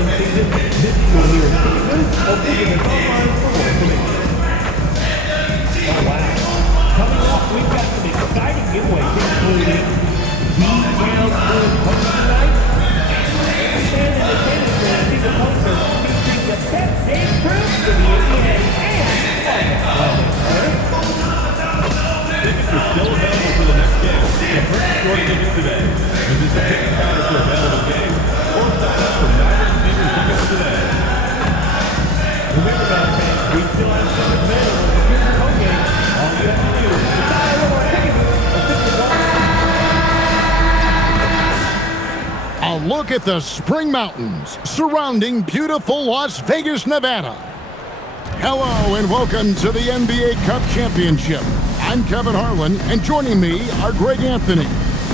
wrestling season, this school here is season opening an online for more information. Oh, wow. Coming up, we've got some exciting giveaways, including detailed food post tonight, and stand in attendance for the season poster featuring the best day trips to the NBA and Tickets are still available for the next game. So purchase your tickets today. Visit the ticket counter for available games or sign up for Maverick season tickets today. Remember, Valley fans, we still have tickets available for future home games. All you have to do is decide on our ticket booth or visit A look at the Spring Mountains surrounding beautiful Las Vegas, Nevada. Hello and welcome to the NBA Cup Championship. I'm Kevin Harlan, and joining me are Greg Anthony,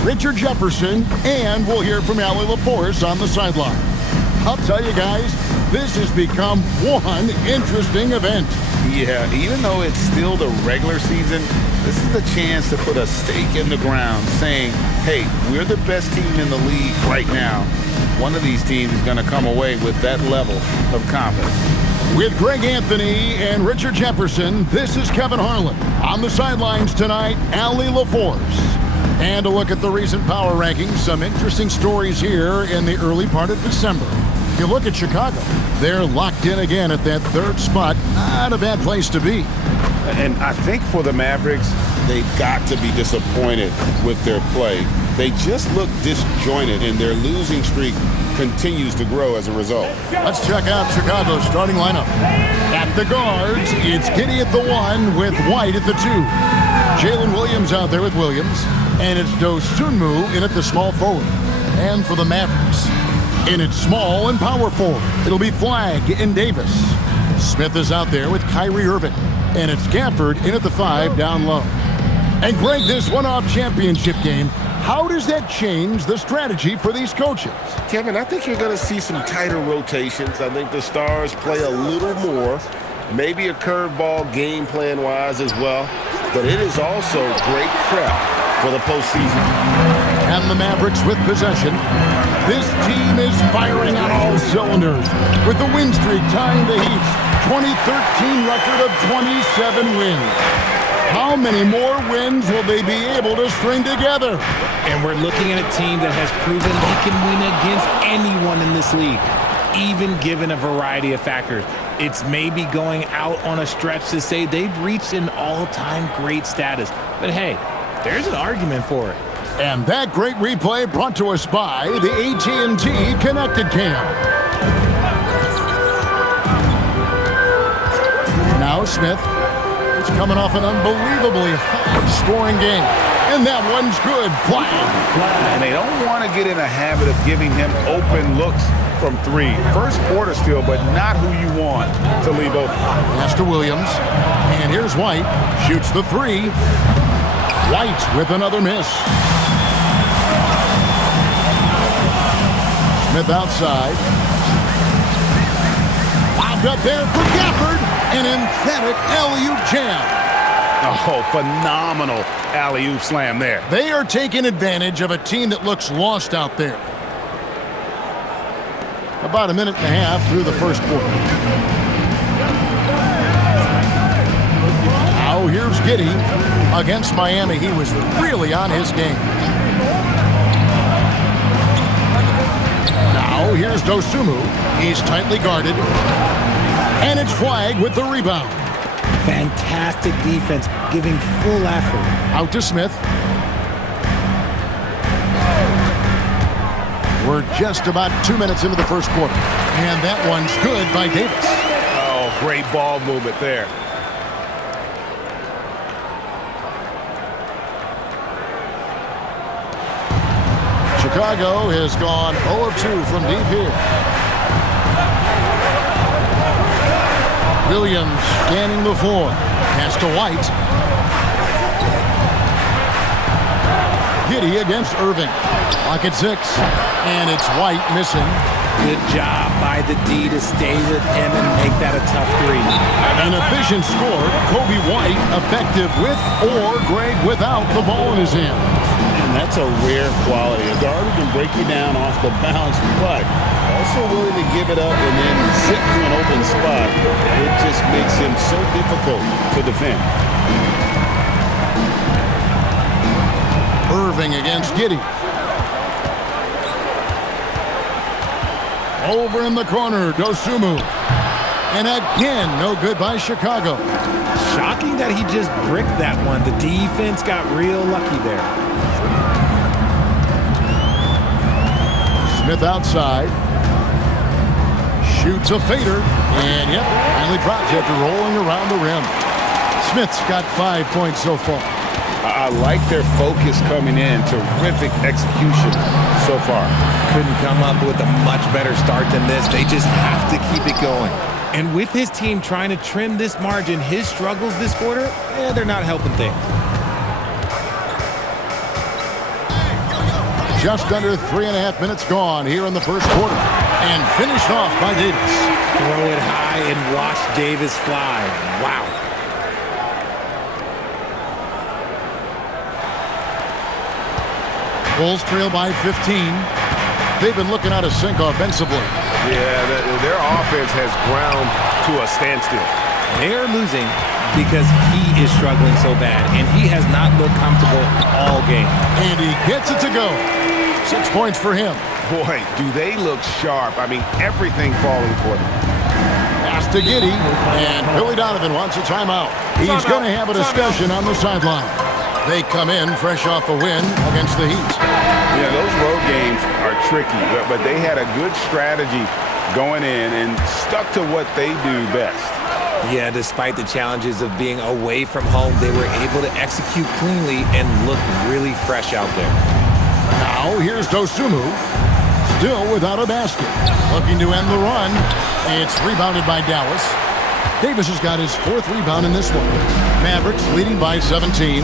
Richard Jefferson, and we'll hear from Allie LaForce on the sideline. I'll tell you guys, this has become one interesting event. Yeah, even though it's still the regular season, this is a chance to put a stake in the ground saying, hey, we're the best team in the league right now. One of these teams is going to come away with that level of confidence. With Greg Anthony and Richard Jefferson, this is Kevin Harlan. On the sidelines tonight, Allie LaForce. And a look at the recent power rankings, some interesting stories here in the early part of December. You look at Chicago, they're locked in again at that third spot. Not a bad place to be. And I think for the Mavericks, they've got to be disappointed with their play. They just look disjointed, and their losing streak continues to grow as a result. Let's check out Chicago's starting lineup. At the guards, it's Giddey at the 1 with White at the 2. Jalen Williams out there with Williams. And it's Dosunmu in at the small forward. And for the Mavericks, in its small and power forward, it'll be Flagg and Davis. Smith is out there with Kyrie Irving. And it's Gafford in at the 5 down low. And Greg, this one-off championship game, how does that change the strategy for these coaches? Kevin, I think you're going to see some tighter rotations. I think the Stars play a little more, maybe a curveball game plan-wise as well. But it is also great prep for the postseason. And the Mavericks with possession. This team is firing on all cylinders with the win streak tying the Heat's 2013 record of 27 wins. How many more wins will they be able to string together? And we're looking at a team that has proven they can win against anyone in this league, even given a variety of factors. It's maybe going out on a stretch to say they've reached an all-time great status. But hey, there's an argument for it. And that great replay brought to us by the AT&T Connected Cam. Now Smith. Coming off an unbelievably high-scoring game. And that one's good. Flag. And they don't want to get in a habit of giving him open looks from 3. First quarter still, but not who you want to leave open. Pass to Williams. And here's White. Shoots the 3. White with another miss. Smith outside. Bobbed up there for Gafford. An emphatic alley-oop jam. Oh, phenomenal alley-oop slam there. They are taking advantage of a team that looks lost out there. About a minute and a half through the first quarter. Now here's Giddey. Against Miami, he was really on his game. Now here's Dosunmu. He's tightly guarded. And it's Flagg with the rebound. Fantastic defense, giving full effort. Out to Smith. We're just about 2 minutes into the first quarter. And that one's good by Davis. Oh, great ball movement there. Chicago has gone 0 of 2 from deep here. Williams scanning the floor. Pass to White. Giddey against Irving. Clock at 6. And it's White missing. Good job by the D to stay with him and make that a tough 3. An efficient score. Kobe White effective with or Greg without the ball in his hand. And that's a rare quality. A guard who can break you down off the bounce, but also willing to give it up and then zip to an open spot. It just makes him so difficult to defend. Irving against Giddey. Over in the corner, Dosunmu. And again, no good by Chicago. Shocking that he just bricked that one. The defense got real lucky there. Smith outside. Shoots a fader. And yep, finally drops after rolling around the rim. Smith's got 5 points so far. I like their focus coming in. Terrific execution so far. Couldn't come up with a much better start than this. They just have to keep it going. And with his team trying to trim this margin, his struggles this quarter, they're not helping things. Just under 3.5 minutes gone here in the first quarter. And finished off by Davis. Throw it high and watch Davis fly. Wow. Bulls trail by 15. They've been looking out of sync offensively. Yeah, their offense has ground to a standstill. They're losing because he is struggling so bad, and he has not looked comfortable all game. And he gets it to go. 6 points for him. Boy, do they look sharp. I mean, everything falling for them. Pass to Giddey, and Billy Donovan wants a timeout. He's going to have a discussion on the sideline. They come in fresh off a win against the Heat. Yeah, those road games are tricky, but they had a good strategy going in and stuck to what they do best. Yeah, despite the challenges of being away from home, they were able to execute cleanly and look really fresh out there. Now here's Dosunmu, still without a basket. Looking to end the run. It's rebounded by Dallas. Davis has got his 4th rebound in this one. Mavericks leading by 17.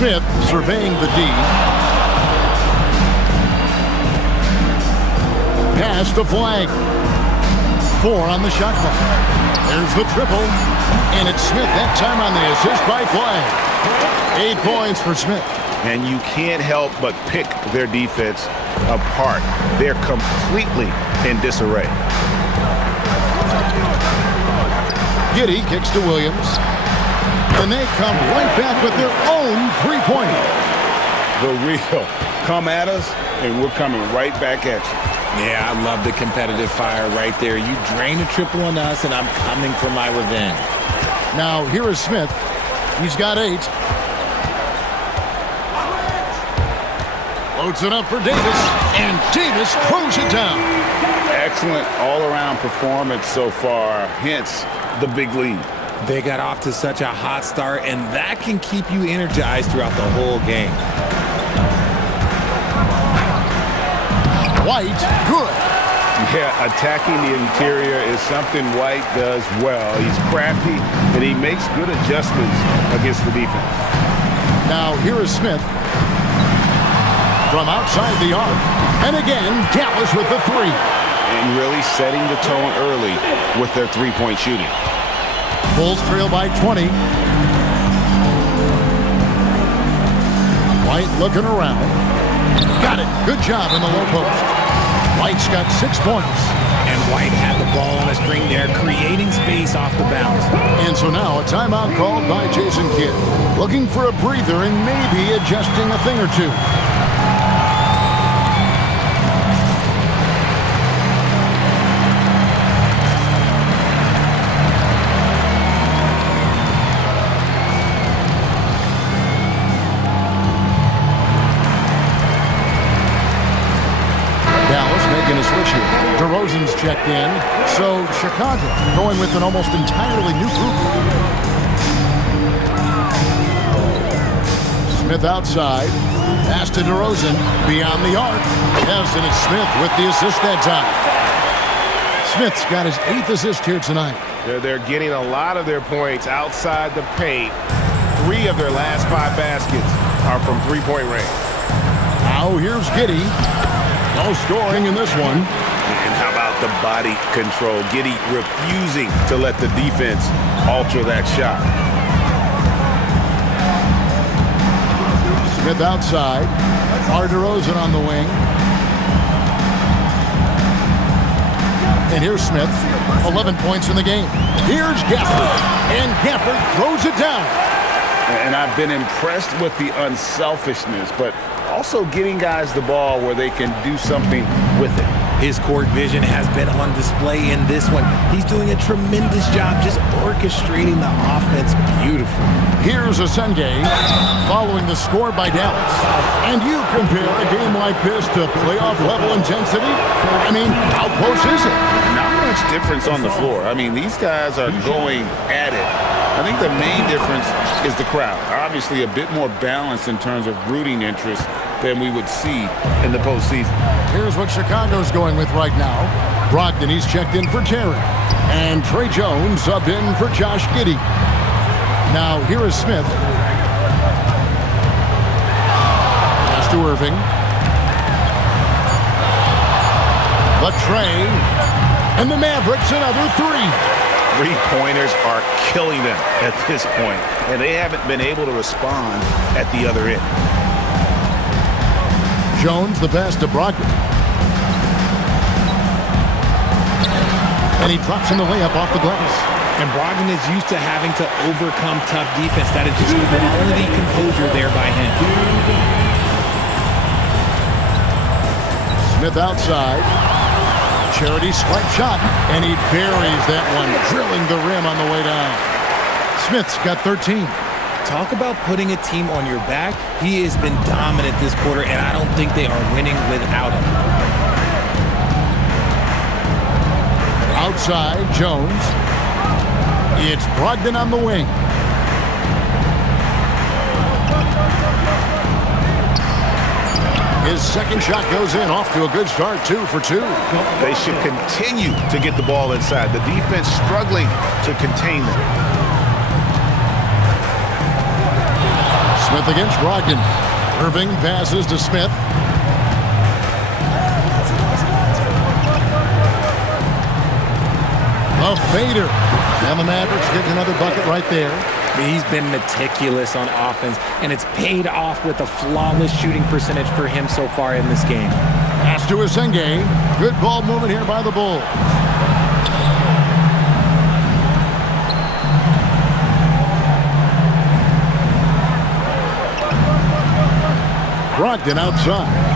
Smith surveying the D. Pass to Flag. 4 on the shot clock. There's the triple. And it's Smith that time on the assist by Flag. 8 points for Smith. And you can't help but pick their defense apart. They're completely in disarray. Giddey kicks to Williams. And they come right back with their own three-pointer. The real come at us, and we're coming right back at you. Yeah, I love the competitive fire right there. You drain a triple on us, and I'm coming for my revenge. Now, here is Smith. He's got 8. Loads it up for Davis, and Davis throws it down. Excellent all-around performance so far, hence the big lead. They got off to such a hot start, and that can keep you energized throughout the whole game. White, good. Yeah, attacking the interior is something White does well. He's crafty, and he makes good adjustments against the defense. Now, here is Smith. From outside the arc. And again, Dallas with the 3. And really setting the tone early with their three-point shooting. Bulls trail by 20. White looking around. Got it. Good job in the low post. White's got 6 points. And White had the ball on a string there, creating space off the bounce. And so now a timeout called by Jason Kidd. Looking for a breather and maybe adjusting a thing or two. A switch here. DeRozan's checked in. So Chicago going with an almost entirely new group. Smith outside. Pass to DeRozan. Beyond the arc. Yes, and it's Smith with the assist that time. Smith's got his 8th assist here tonight. They're getting a lot of their points outside the paint. 3 of their last 5 baskets are from three-point range. Now here's Giddey. No scoring in this one. And how about the body control? Giddey refusing to let the defense alter that shot. Smith outside. DeRozan on the wing. And here's Smith, 11 points in the game. Here's Gafford, and Gafford throws it down. And I've been impressed with the unselfishness, but also getting guys the ball where they can do something with it. His court vision has been on display in this one. He's doing a tremendous job just orchestrating the offense beautifully. Here's Senge following the score by Dallas. And you compare a game like this to playoff-level intensity? I mean, how close is it? Not much difference on the floor. I mean, these guys are going at it. I think the main difference is the crowd. Obviously, a bit more balanced in terms of rooting interest than we would see in the postseason. Here's what Chicago's going with right now. Brogdon, he's checked in for Terry. And Trey Jones subbed in for Josh Giddey. Now, here is Smith. Pass to Irving. Trey. And the Mavericks another three. Three-pointers are killing them at this point, and they haven't been able to respond at the other end. Jones, the pass to Brogdon. And he drops in the layup off the glass. And Brogdon is used to having to overcome tough defense. That is just quality composure there by him. Smith outside. Charity swipe shot, and he buries that one, drilling the rim on the way down. Smith's got 13. Talk about putting a team on your back. He has been dominant this quarter, and I don't think they are winning without him. Outside, Jones. It's Brogdon on the wing. His second shot goes in, off to a good start, 2 for 2. They should continue to get the ball inside. The defense struggling to contain them. Smith against Brogdon. Irving passes to Smith. A fader. And the Mavericks getting another bucket right there. He's been meticulous on offense, and it's paid off with a flawless shooting percentage for him so far in this game. Pass to Senge. Good ball movement here by the Bulls. Brogdon outside.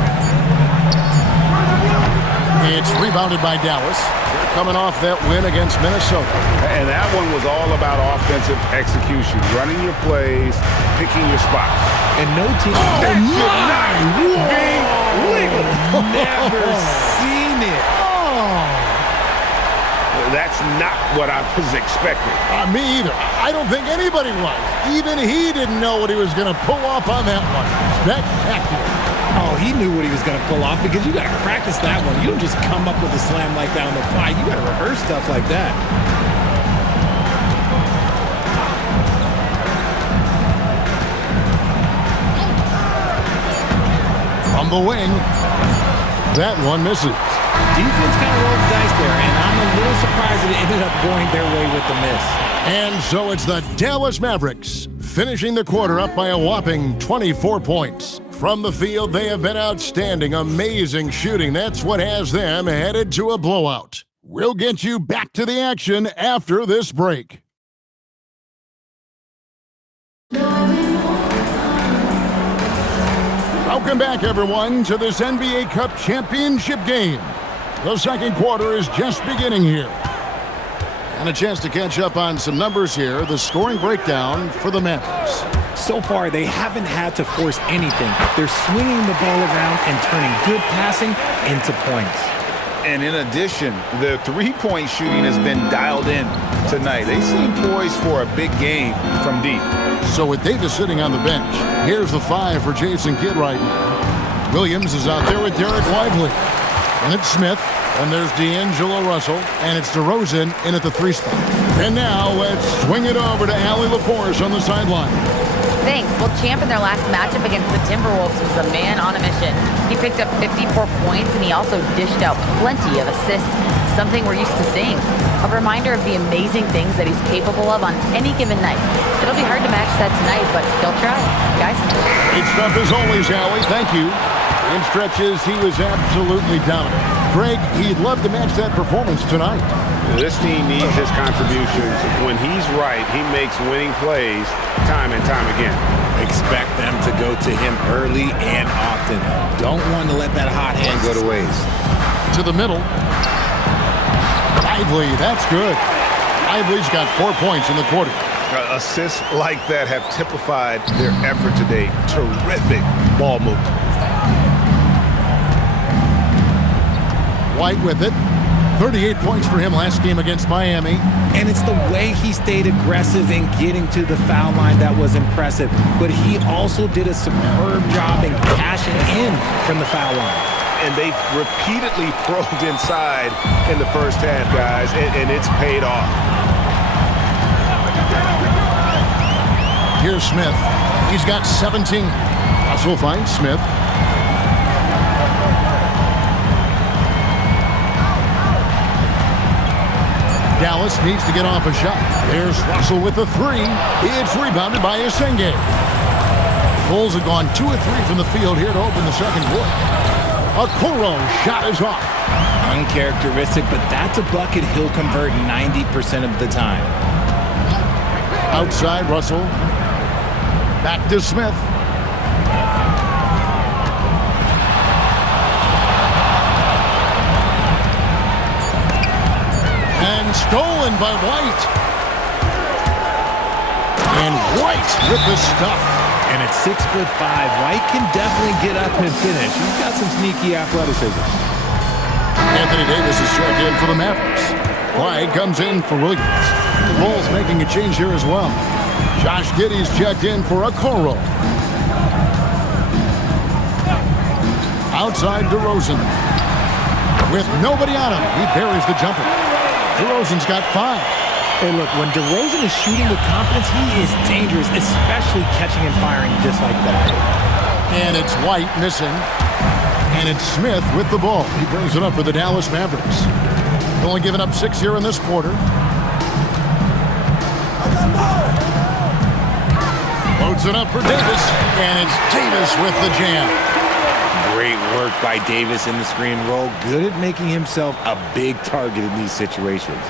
It's rebounded by Dallas. They're coming off that win against Minnesota. And that one was all about offensive execution, running your plays, picking your spots. And no team That should not be legal. never seen it. That's not what I was expecting. Me either. I don't think anybody was. Even he didn't know what he was going to pull off on that one. Spectacular. Oh, he knew what he was going to pull off because you got to practice that one. You don't just come up with a slam like that on the fly. You got to rehearse stuff like that. From the wing. That one misses. Defense kind of rolled the dice there, and I'm a little surprised that it ended up going their way with the miss. And so it's the Dallas Mavericks finishing the quarter up by a whopping 24 points. From the field, they have been outstanding, amazing shooting. That's what has them headed to a blowout. We'll get you back to the action after this break. Welcome back, everyone, to this NBA Cup championship game. The second quarter is just beginning here. And a chance to catch up on some numbers here. The scoring breakdown for the Mavericks. So far, they haven't had to force anything. They're swinging the ball around and turning good passing into points. And in addition, the three-point shooting has been dialed in tonight. They seem poised for a big game from deep. So with Davis sitting on the bench, here's the 5 for Jason Kidd right now. Williams is out there with Derek Lively. And it's Smith. And there's D'Angelo Russell. And it's DeRozan in at the 3 spot. And now let's swing it over to Allie LaForce on the sideline. Thanks. Well, Champ in their last matchup against the Timberwolves was a man on a mission. He picked up 54 points, and he also dished out plenty of assists, something we're used to seeing. A reminder of the amazing things that he's capable of on any given night. It'll be hard to match that tonight, but he'll try. Guys? Great stuff as always, Allie. Thank you. In stretches, he was absolutely dominant. Greg, he'd love to match that performance tonight. This team needs his contributions. When he's right, he makes winning plays time and time again. Expect them to go to him early and often. Don't want to let that hot hand go to waste. To the middle. Lively, that's good. Lively's got 4 points in the quarter. Assists like that have typified their effort today. Terrific ball movement. White with it. 38 points for him last game against Miami. And it's the way he stayed aggressive in getting to the foul line that was impressive. But he also did a superb job in cashing in from the foul line. And they've repeatedly probed inside in the first half, guys, and it's paid off. Here's Smith. He's got 17. Russell finds Smith. Dallas needs to get off a shot. There's Russell with the three. It's rebounded by Esenge. Bulls have gone 2 of 3 from the field here to open the second quarter. Okoro shot is off. Uncharacteristic, but that's a bucket he'll convert 90% of the time. Outside Russell. Back to Smith. And stolen by White. And White with the stuff. And at 6'5", White can definitely get up and finish. He's got some sneaky athleticism. Anthony Davis is checked in for the Mavericks. White comes in for Williams. The Bulls making a change here as well. Josh Giddey's checked in for Okoro. Outside DeRozan. With nobody on him, he buries the jumper. DeRozan's got 5. Hey, look, when DeRozan is shooting with confidence, he is dangerous, especially catching and firing just like that. And it's White missing. And it's Smith with the ball. He brings it up for the Dallas Mavericks. Only giving up 6 here in this quarter. Loads it up for Davis. And it's Davis with the jam. Great work by Davis in the screen roll. Good at making himself a big target in these situations.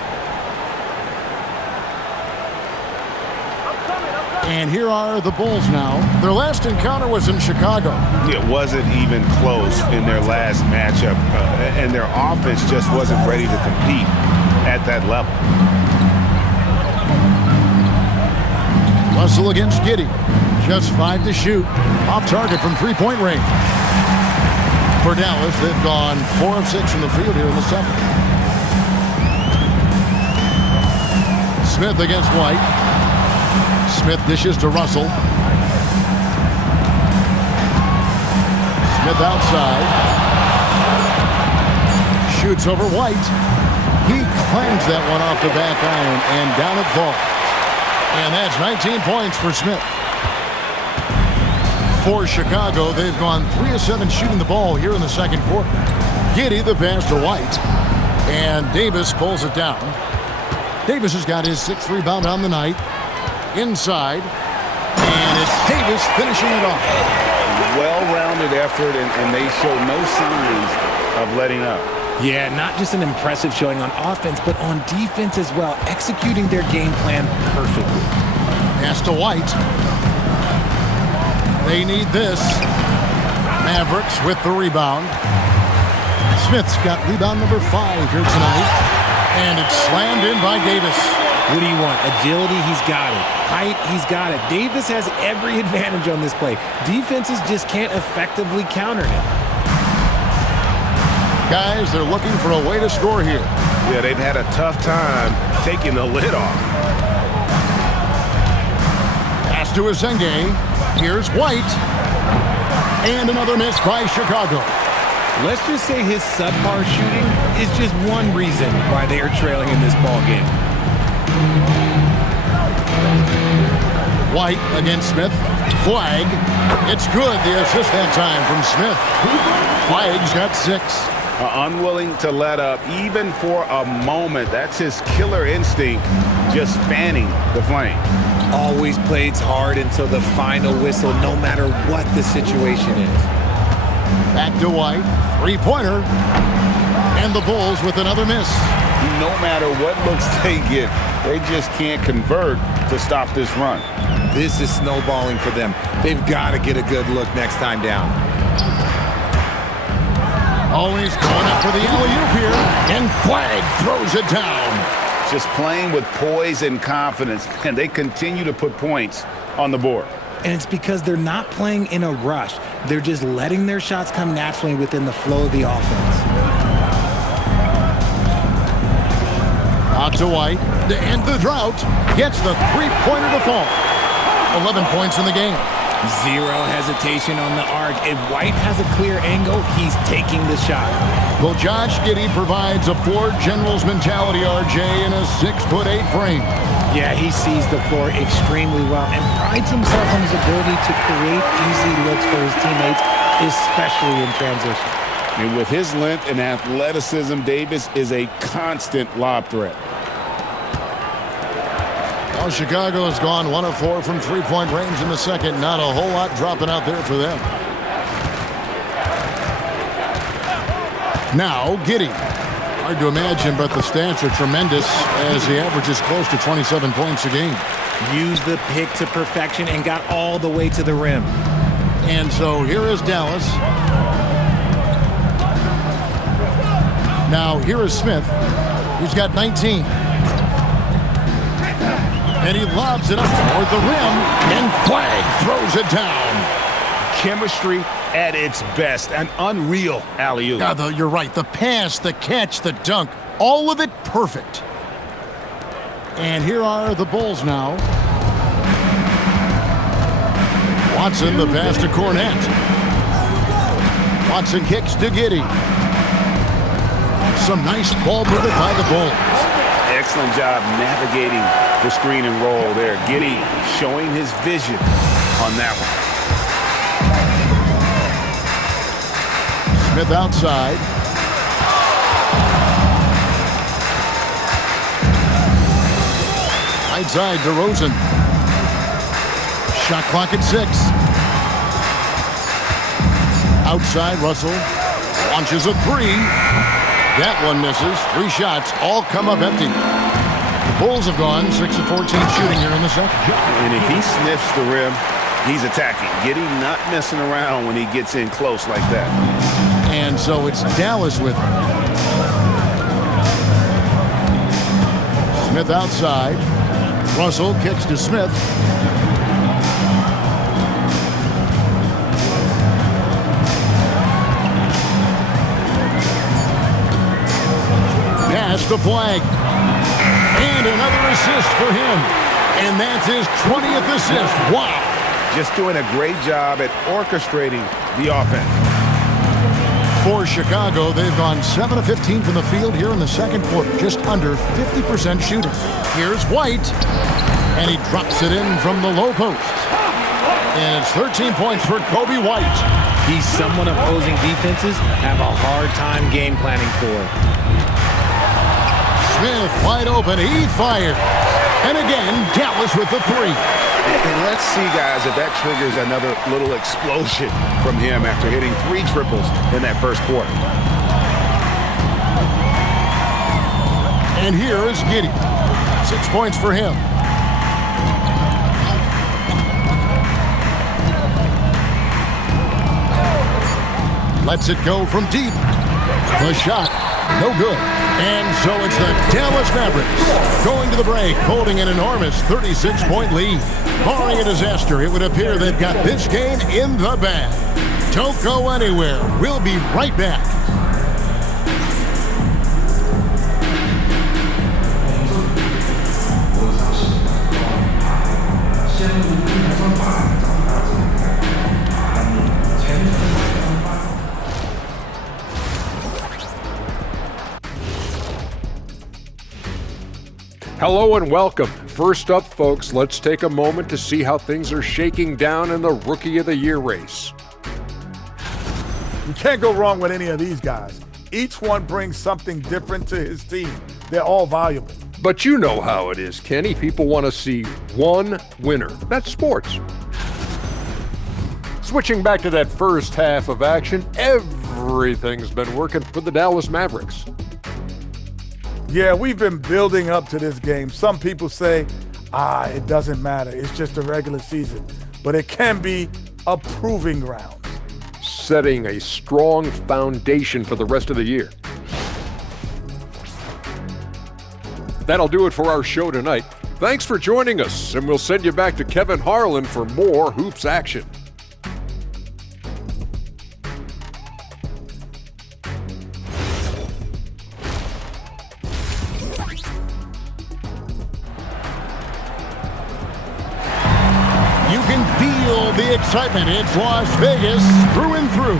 And here are the Bulls now. Their last encounter was in Chicago. It wasn't even close in their last matchup, and their offense just wasn't ready to compete at that level. Russell against Giddey. Just 5 to shoot. Off target from three-point range. For Dallas, they've gone 4 of 6 from the field here in the second. Smith against White. Smith dishes to Russell. Smith outside. Shoots over White. He claims that one off the back iron, and down it falls. And that's 19 points for Smith. For Chicago, they've gone 3 of 7 shooting the ball here in the second quarter. Giddey the pass to White. And Davis pulls it down. Davis has got his 6th rebound on the night. Inside. And it's Davis finishing it off. Well-rounded effort, and they show no signs of letting up. Yeah, not just an impressive showing on offense, but on defense as well, executing their game plan perfectly. Pass to White. They need this. Mavericks with the rebound. Smith's got rebound number 5 here tonight. And it's slammed in by Davis. What do you want? Agility, he's got it. Height, he's got it. Davis has every advantage on this play. Defenses just can't effectively counter him. Guys, they're looking for a way to score here. Yeah, they've had a tough time taking the lid off. Pass to Esenge. Here's White. And another miss by Chicago. Let's just say his subpar shooting is just one reason why they are trailing in this ball game. White against Smith. Flag. It's good. The assist that time from Smith. Flag's got 6. Unwilling to let up even for a moment. That's his killer instinct, just fanning the flame. Always plays hard until the final whistle, no matter what the situation is. Back to White. 3-pointer. And the Bulls with another miss. No matter what looks they get, they just can't convert to stop this run. This is snowballing for them. They've got to get a good look next time down. Always going up for the alley-oop here. And Flag throws it down. Just playing with poise and confidence, and they continue to put points on the board. And it's because they're not playing in a rush. They're just letting their shots come naturally within the flow of the offense. Out to White. To end the drought. Gets the 3-pointer to fall. 11 points in the game. Zero hesitation on the arc. If White has a clear angle, he's taking the shot. Well, Josh Giddey provides a Ford Generals mentality, RJ, in a 6'8" frame. Yeah, he sees the floor extremely well and prides himself on his ability to create easy looks for his teammates, especially in transition. And with his length and athleticism, Davis is a constant lob threat. Well, Chicago has gone 1 of 4 from 3-point range in the second. Not a whole lot dropping out there for them. Now, Giddey. Hard to imagine, but the stats are tremendous as he averages close to 27 points a game. Used the pick to perfection and got all the way to the rim. And so here is Dallas. Now, here is Smith. He's got 19. And he lobs it up toward the rim, and Flag throws it down. Chemistry at its best. An unreal alley-oop. Yeah, you're right. The pass, the catch, the dunk, all of it perfect. And here are the Bulls now. Watson, the pass to Cornette. Watson kicks to Giddey. Some nice ball movement by the Bulls. Excellent job navigating the screen and roll there. Giddey showing his vision on that one. Smith outside. Right side, DeRozan. Shot clock at 6. Outside, Russell launches a 3. That one misses. 3 shots, all come up empty. The Bulls have gone 6 of 14 shooting here in the second. And if he sniffs the rim, he's attacking. Giddey not messing around when he gets in close like that. And so it's Dallas with him. Smith outside. Russell kicks to Smith. Pass to Flag. And another assist for him. And that's his 20th assist. Wow. Just doing a great job at orchestrating the offense. For Chicago, they've gone 7 of 15 from the field here in the second quarter. Just under 50% shooting. Here's White. And he drops it in from the low post. And it's 13 points for Coby White. He's someone opposing defenses have a hard time game planning for. Smith wide open. He fired. And again, Dallas with the 3. And let's see, guys, if that triggers another little explosion from him after hitting 3 triples in that first quarter. And here is Giddey. 6 points for him. Lets it go from deep. The shot, no good. And so it's the Dallas Mavericks going to the break, holding an enormous 36-point lead. Barring a disaster, it would appear they've got this game in the bag. Don't go anywhere. We'll be right back. Hello and welcome. First up, folks, let's take a moment to see how things are shaking down in the Rookie of the Year race. You can't go wrong with any of these guys. Each one brings something different to his team. They're all valuable. But you know how it is, Kenny. People want to see one winner. That's sports. Switching back to that first half of action, everything's been working for the Dallas Mavericks. Yeah, we've been building up to this game. Some people say, it doesn't matter. It's just a regular season. But it can be a proving ground. Setting a strong foundation for the rest of the year. That'll do it for our show tonight. Thanks for joining us, and we'll send you back to Kevin Harlan for more hoops action. You can feel the excitement. It's Las Vegas through and through.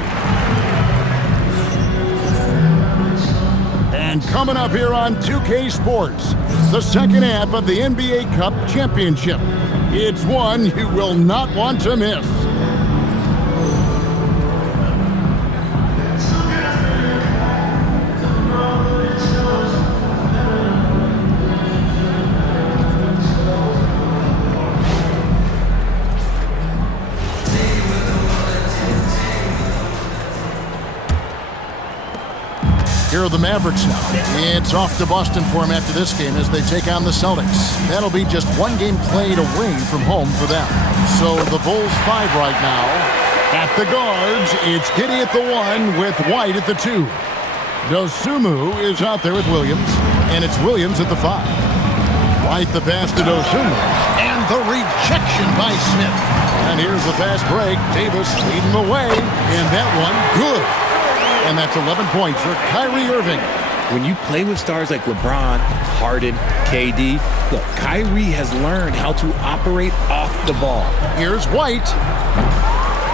And coming up here on 2K Sports, the second half of the NBA Cup Championship. It's one you will not want to miss. Here are the Mavericks now. It's off to Boston for them after this game as they take on the Celtics. That'll be just one game played away from home for them. So the Bulls 5 right now. At the guards, it's Giddey at the 1 with White at the 2. Dosunmu is out there with Williams, and it's Williams at the 5. White the pass to Dosunmu, and the rejection by Smith. And here's the fast break. Davis leading the way, and that one good. And that's 11 points for Kyrie Irving. When you play with stars like LeBron, Harden, KD, look, Kyrie has learned how to operate off the ball. Here's White.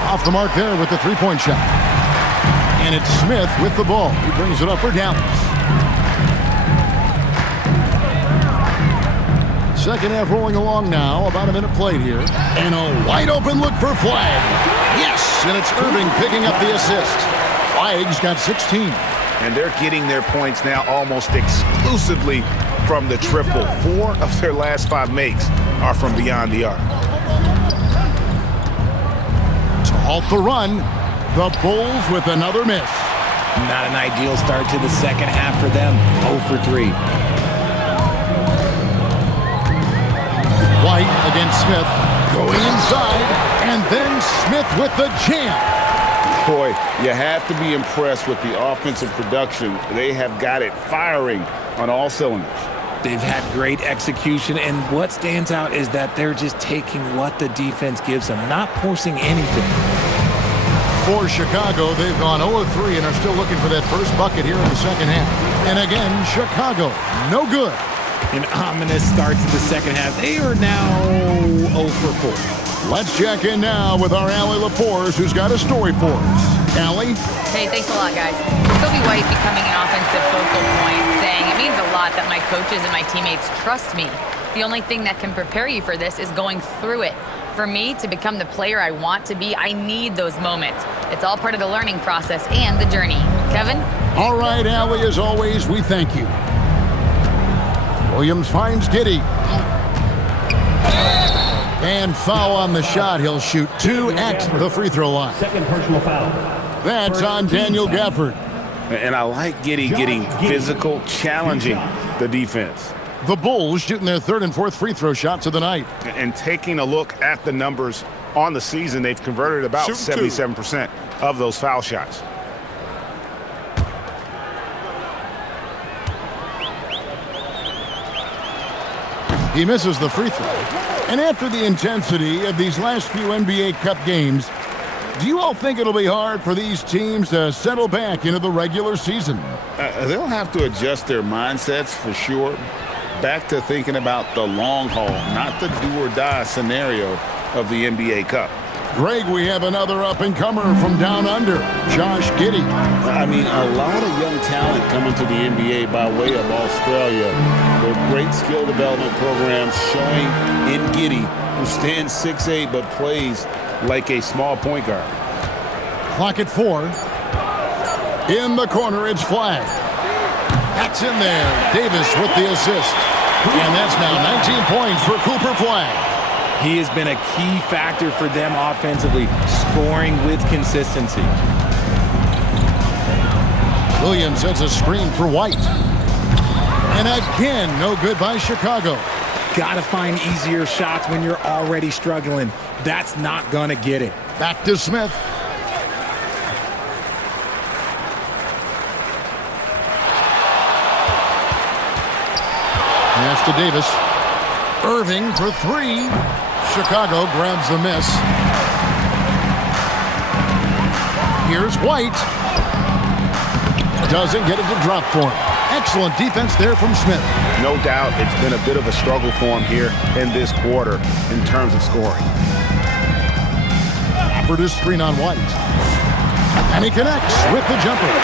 Off the mark there with the three-point shot. And it's Smith with the ball. He brings it up for Dallas. Second half rolling along now. About a minute played here. And a wide open look for Flag. Yes, and it's Irving picking up the assist. Flag's got 16. And they're getting their points now almost exclusively from the triple. 4 of their last 5 makes are from beyond the arc. To halt the run, the Bulls with another miss. Not an ideal start to the second half for them. 0 for 3. White against Smith. Going inside, and then Smith with the jam. Boy, you have to be impressed with the offensive production. They have got it firing on all cylinders. They've had great execution, and what stands out is that they're just taking what the defense gives them, not forcing anything. For Chicago, they've gone 0-3 and are still looking for that first bucket here in the second half. And again, Chicago, no good. An ominous start to the second half. They are now 0 for 4. Let's check in now with our Allie LaForce, who's got a story for us. Allie? Hey, thanks a lot, guys. Kobe White becoming an offensive focal point, saying it means a lot that my coaches and my teammates trust me. The only thing that can prepare you for this is going through it. For me to become the player I want to be, I need those moments. It's all part of the learning process and the journey. Kevin? All right, Allie, as always, we thank you. Williams finds Giddey. And foul on the shot. He'll shoot 2 at the free throw line. Second personal foul. That's on Daniel Gafford. And I like Giddey getting physical, challenging the defense. The Bulls shooting their 3rd and 4th free throw shots of the night. And taking a look at the numbers on the season, they've converted about 77% of those foul shots. He misses the free throw. And after the intensity of these last few NBA Cup games, do you all think it'll be hard for these teams to settle back into the regular season? They'll have to adjust their mindsets for sure. Back to thinking about the long haul, not the do-or-die scenario of the NBA Cup. Greg, we have another up-and-comer from down under, Josh Giddey. I mean, a lot of young talent coming to the NBA by way of Australia. With great skill development programs showing in Giddey, who stands 6'8", but plays like a small point guard. Clock at 4. In the corner, it's Flagg. That's in there. Davis with the assist. And that's now 19 points for Cooper Flagg. He has been a key factor for them offensively, scoring with consistency. Williams sets a screen for White. And again, no good by Chicago. Gotta find easier shots when you're already struggling. That's not gonna get it. Back to Smith. Pass to Davis. Irving for 3. Chicago grabs the miss. Here's White. Doesn't get it to drop for him. Excellent defense there from Smith. No doubt it's been a bit of a struggle for him here in this quarter in terms of scoring. For this screen on White. And he connects with the jumper.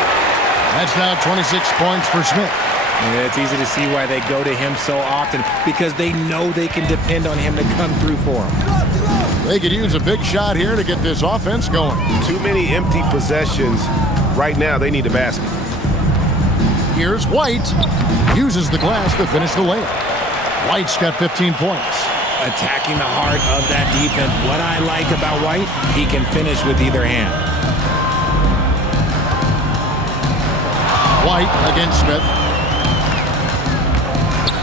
That's now 26 points for Smith. Yeah, it's easy to see why they go to him so often, because they know they can depend on him to come through for them. They could use a big shot here to get this offense going. Too many empty possessions. Right now, they need a basket. Here's White. Uses the glass to finish the layup. White's got 15 points. Attacking the heart of that defense. What I like about White, he can finish with either hand. White against Smith.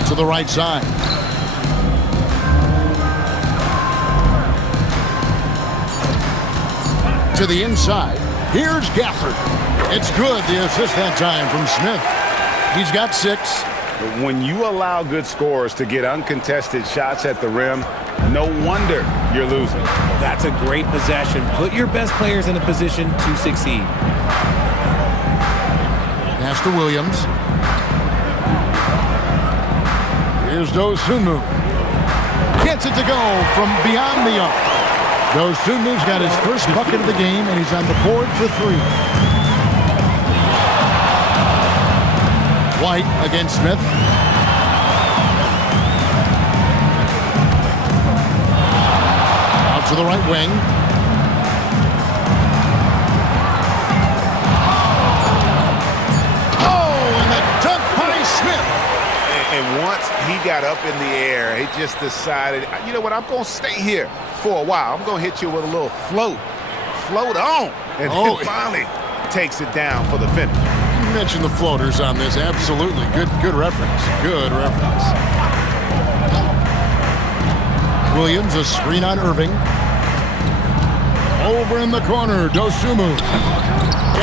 To the right side. To the inside. Here's Gafford. It's good, the assist that time from Smith. He's got 6. When you allow good scorers to get uncontested shots at the rim, no wonder you're losing. That's a great possession. Put your best players in a position to succeed. Pass to Williams. Here's Dosunmu. Gets it to go from beyond the arc. Dosunmu's got his first bucket of the game, and he's on the board for 3. White against Smith. Out to the right wing. Oh, and the dunk by Smith. And once he got up in the air, he just decided, you know what, I'm going to stay here for a while. I'm going to hit you with a little float. Float on. And then finally takes it down for the finish. You mentioned the floaters on this. Absolutely. Good reference. Good reference. Williams, a screen on Irving. Over in the corner, Dosunmu.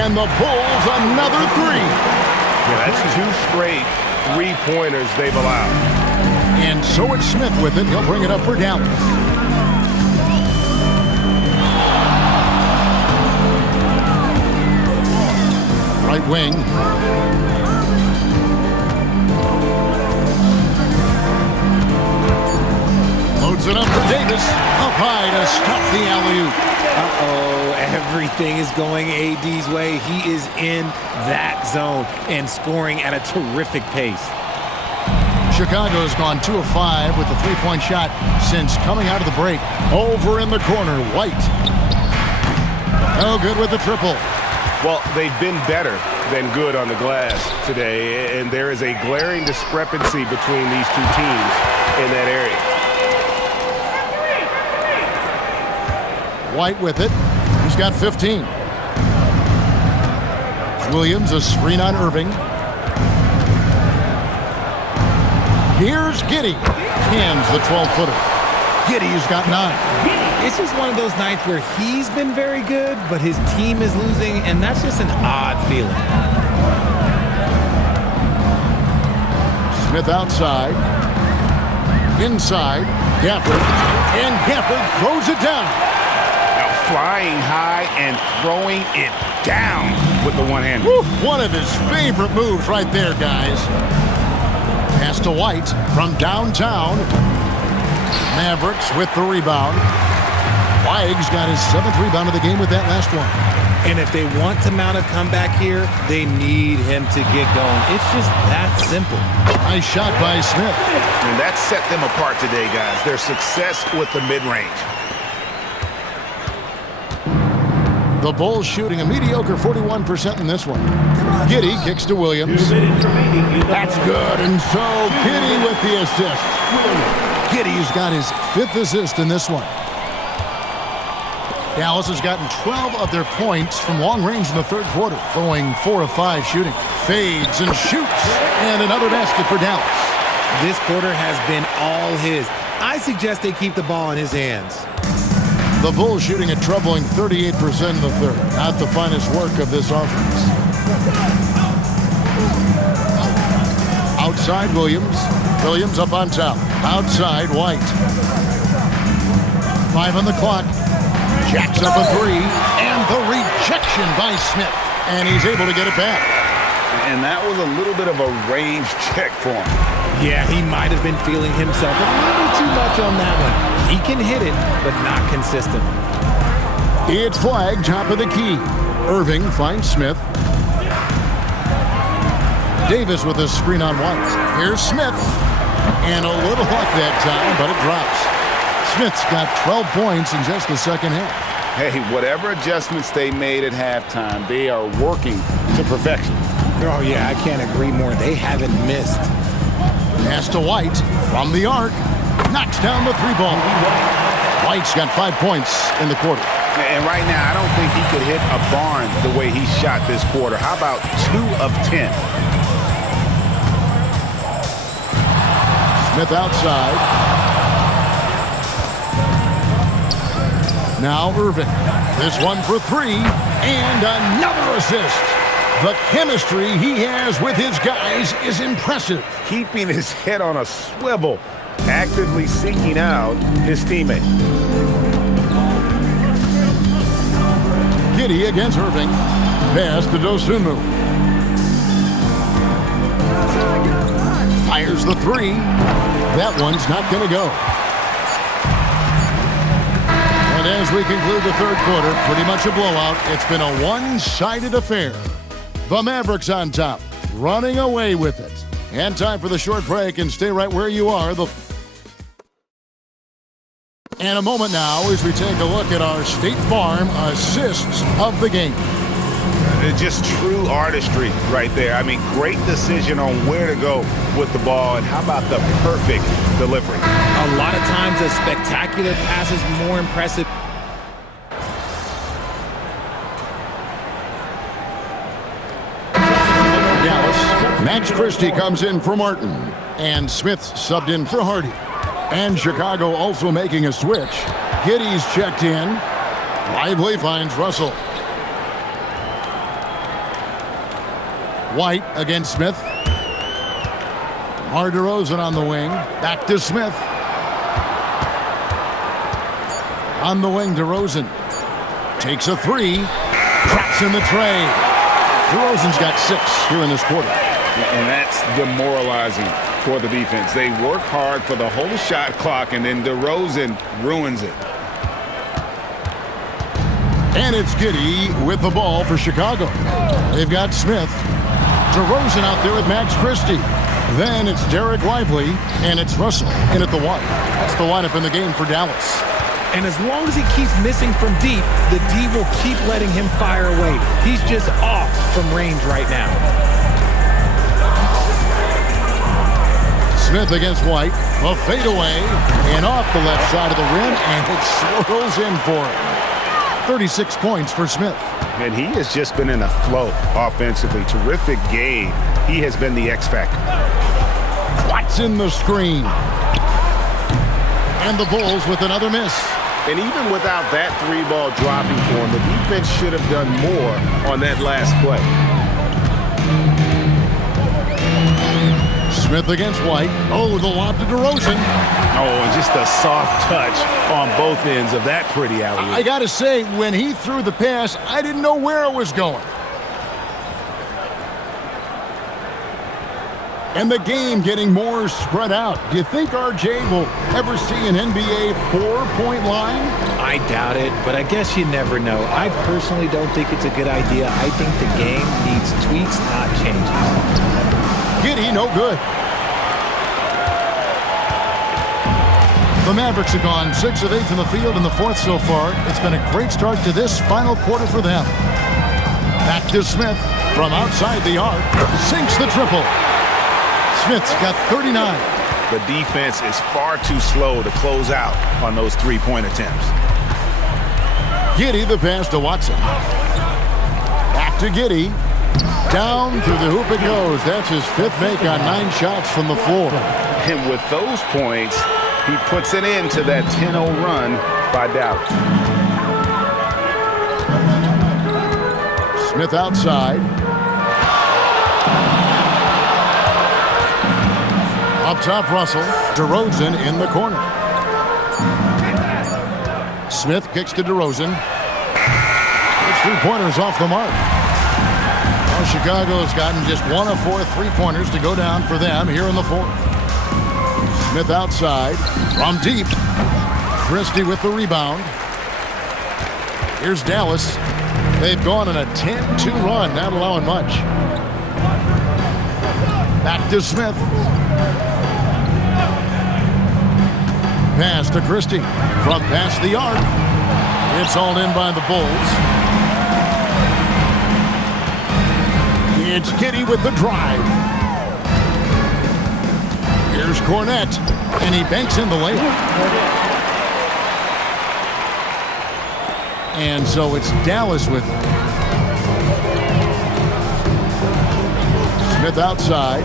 And the Bulls another 3. Yeah, that's 2 straight 3-pointers they've allowed. And so it's Smith with it. He'll bring it up for Dallas. Right wing. Loads it up for Davis. Up high to stop the alley-oop. Uh-oh, everything is going AD's way. He is in that zone and scoring at a terrific pace. Chicago's gone 2 of 5 with the 3-point shot since coming out of the break. Over in the corner, White. No good with the triple. Well, they've been better than good on the glass today, and there is a glaring discrepancy between these 2 teams in that area. White with it. He's got 15. Williams, a screen on Irving. Here's Giddey. Cans the 12-footer. Giddey's got 9. It's just one of those nights where he's been very good, but his team is losing, and that's just an odd feeling. Smith outside. Inside. Gafford. And Gafford throws it down. Now flying high and throwing it down with the one-hander. One of his favorite moves right there, guys. Pass to White from downtown. Mavericks with the rebound. Weig's got his 7th rebound of the game with that last one. And if they want to mount a comeback here, they need him to get going. It's just that simple. Nice shot by Smith. And that set them apart today, guys. Their success with the mid-range. The Bulls shooting a mediocre 41% in this one. Giddey kicks to Williams. 2 minutes remaining in the That's good, and so Giddey with the assist. Giddey's got his 5th assist in this one. Dallas has gotten 12 of their points from long range in the 3rd quarter, going 4 of 5 shooting. Fades and shoots, and another basket for Dallas. This quarter has been all his. I suggest they keep the ball in his hands. The Bulls shooting a troubling 38% in the 3rd. Not the finest work of this offense. Outside Williams. Williams up on top. Outside White. 5 on the clock. Jacks up a 3. And the rejection by Smith. And he's able to get it back. And that was a little bit of a range check for him. Yeah, he might have been feeling himself a little too much on that one. He can hit it, but not consistent. It's flag, top of the key. Irving finds Smith. Davis with a screen on White. Here's Smith. And a little luck that time, but it drops. Smith's got 12 points in just the 2nd half. Hey, whatever adjustments they made at halftime, they are working to perfection. Oh, yeah, I can't agree more. They haven't missed. Pass to White from the arc. Knocks down the 3-ball. White's got 5 points in the quarter. And right now, I don't think he could hit a barn the way he shot this quarter. How about 2 of 10? Smith outside. Now Irving. This one for 3. And another assist. The chemistry he has with his guys is impressive. Keeping his head on a swivel, actively seeking out his teammate. Giddey against Irving. Pass to Dosunmu. Fires the 3. That one's not going to go. And as we conclude the 3rd quarter, pretty much a blowout. It's been a one-sided affair. The Mavericks on top, running away with it. And time for the short break, and stay right where you are. And a moment now as we take a look at our State Farm assists of the game. Just true artistry right there. I mean, great decision on where to go with the ball, and how about the perfect delivery? A lot of times a spectacular pass is more impressive. Max Christie comes in for Martin, and Smith's subbed in for Hardy. And Chicago also making a switch. Giddey's checked in. Lively finds Russell. White against Smith. DeMar DeRozan on the wing. Back to Smith. On the wing, DeRozan takes a 3. Drops in the tray. DeRozan's got 6 here in this quarter. And that's demoralizing for the defense. They work hard for the whole shot clock, and then DeRozan ruins it. And it's Giddey with the ball for Chicago. They've got Smith. DeRozan out there with Max Christie. Then it's Derek Lively, and it's Russell in at the 1. That's the lineup in the game for Dallas. And as long as he keeps missing from deep, the D will keep letting him fire away. He's just off from range right now. Smith against White. A fadeaway and off the left side of the rim, and it swirls in for him. 36 points for Smith. And he has just been in a flow offensively. Terrific game. He has been the X factor. White's in the screen. And the Bulls with another miss. And even without that 3-ball dropping for him, the defense should have done more on that last play. Smith against White. Oh, the lob to DeRozan. Oh, and just a soft touch on both ends of that pretty alley-oop. I got to say, when he threw the pass, I didn't know where it was going. And the game getting more spread out. Do you think RJ will ever see an NBA 4-point line? I doubt it, but I guess you never know. I personally don't think it's a good idea. I think the game needs tweaks, not changes. Giddey, no good. The Mavericks have gone 6 of 8 in the field in the fourth so far. It's been a great start to this final quarter for them. Back to Smith from outside the arc. Sinks the triple. Smith's got 39. The defense is far too slow to close out on those three-point attempts. Giddey, the pass to Watson. Back to Giddey. Down through the hoop it goes. That's his 5th make on 9 shots from the floor. And with those points, he puts an end to that 10-0 run by Dallas. Smith outside. Up top, Russell. DeRozan in the corner. Smith kicks to DeRozan. It's 3-pointers off the mark. Well, Chicago's gotten just 1 of 4 3-pointers to go down for them here in the fourth. Smith outside from deep. Christie with the rebound. Here's Dallas. They've gone on a 10-2 run, not allowing much. Back to Smith. Pass to Christie from past the arc. It's hauled in by the Bulls. It's Giddey with the drive. Here's Cornette, and he banks in the layup. And so it's Dallas with it. Smith outside.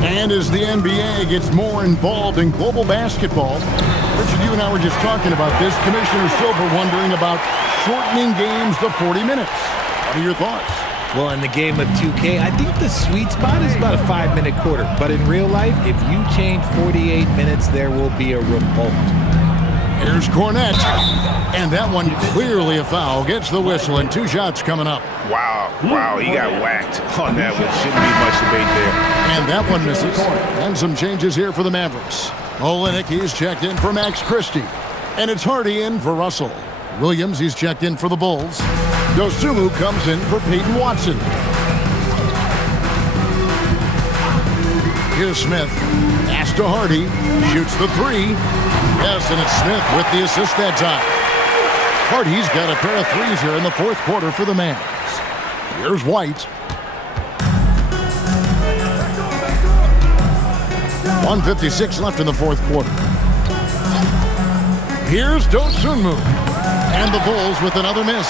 And as the NBA gets more involved in global basketball, Richard, you and I were just talking about this. Commissioner Silver wondering about shortening games to 40 minutes. What are your thoughts? Well, in the game of 2K, I think the sweet spot is about a 5-minute quarter. But in real life, if you change 48 minutes, there will be a revolt. Here's Cornette. And that one clearly a foul. Gets the whistle, and 2 shots coming up. Wow, he got whacked on that one. Shouldn't be much debate there. And that one misses. And some changes here for the Mavericks. Olynyk, he's checked in for Max Christie. And it's Hardy in for Russell. Williams, he's checked in for the Bulls. Dosunmu comes in for Peyton Watson. Here's Smith. Pass to Hardy. Shoots the 3. Yes, and it's Smith with the assist that time. Hardy's got a pair of 3s here in the fourth quarter for the Mavs. Here's White. 1:56 left in the fourth quarter. Here's Dosunmu. And the Bulls with another miss.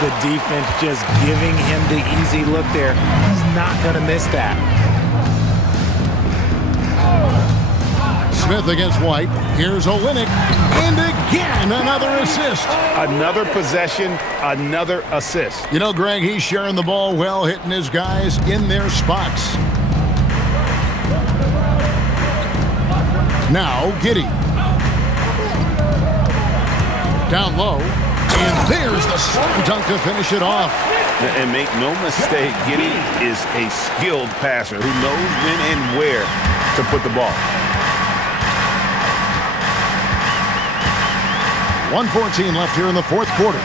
The defense just giving him the easy look there. He's not going to miss that. Smith against White. Here's Olynyk. And again, another assist. Another possession, another assist. You know, Greg, he's sharing the ball well, hitting his guys in their spots. Now, Giddey. Down low. And there's the slam dunk to finish it off. And make no mistake, Giddey is a skilled passer who knows when and where to put the ball. 1:14 left here in the fourth quarter.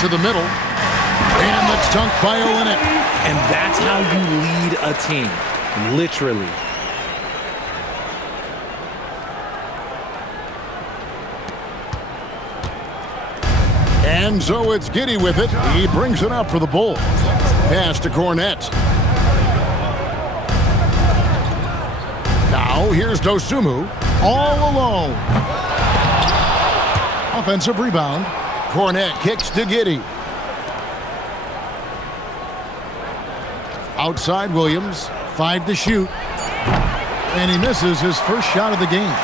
To the middle. And the dunk by Olynyk. And that's how you lead a team. Literally. And so it's Giddey with it. He brings it up for the Bulls. Pass to Cornette. Now here's Dosunmu. All alone. Offensive rebound. Cornette kicks to Giddey. Outside Williams. 5 to shoot. And he misses his first shot of the game.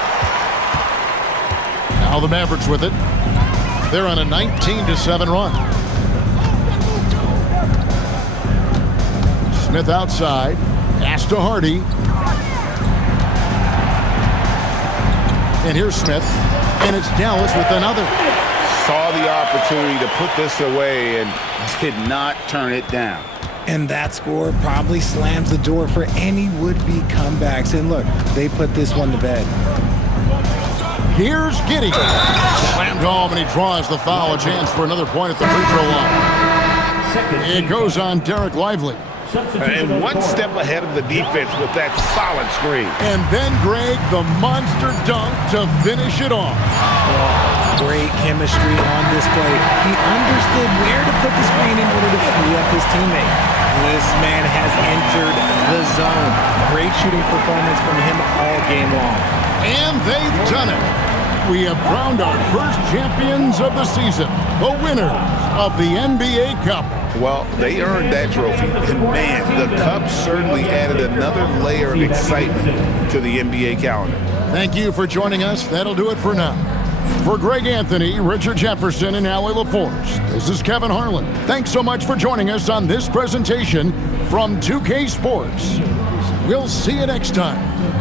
Now the Mavericks with it. They're on a 19-7 run. Smith outside. Pass to Hardy. And here's Smith. And it's Dallas with another. Saw the opportunity to put this away and did not turn it down. And that score probably slams the door for any would-be comebacks. And look, they put this one to bed. Here's Giddey. Slammed home, and he draws the foul. A chance for another point at the free throw line. It goes on Derek Lively. And one step ahead of the defense with that solid screen. And then Greg, the monster dunk to finish it off. Great chemistry on display. He understood where to put the screen in order to free up his teammate. This man has entered the zone. Great shooting performance from him all game long. And they've done it. We have crowned our first champions of the season, the winners of the NBA Cup. Well, they earned that trophy. And man, the Cup certainly added another layer of excitement to the NBA calendar. Thank you for joining us. That'll do it for now. For Greg Anthony, Richard Jefferson, and Howie LaForce, this is Kevin Harlan. Thanks so much for joining us on this presentation from 2K Sports. We'll see you next time.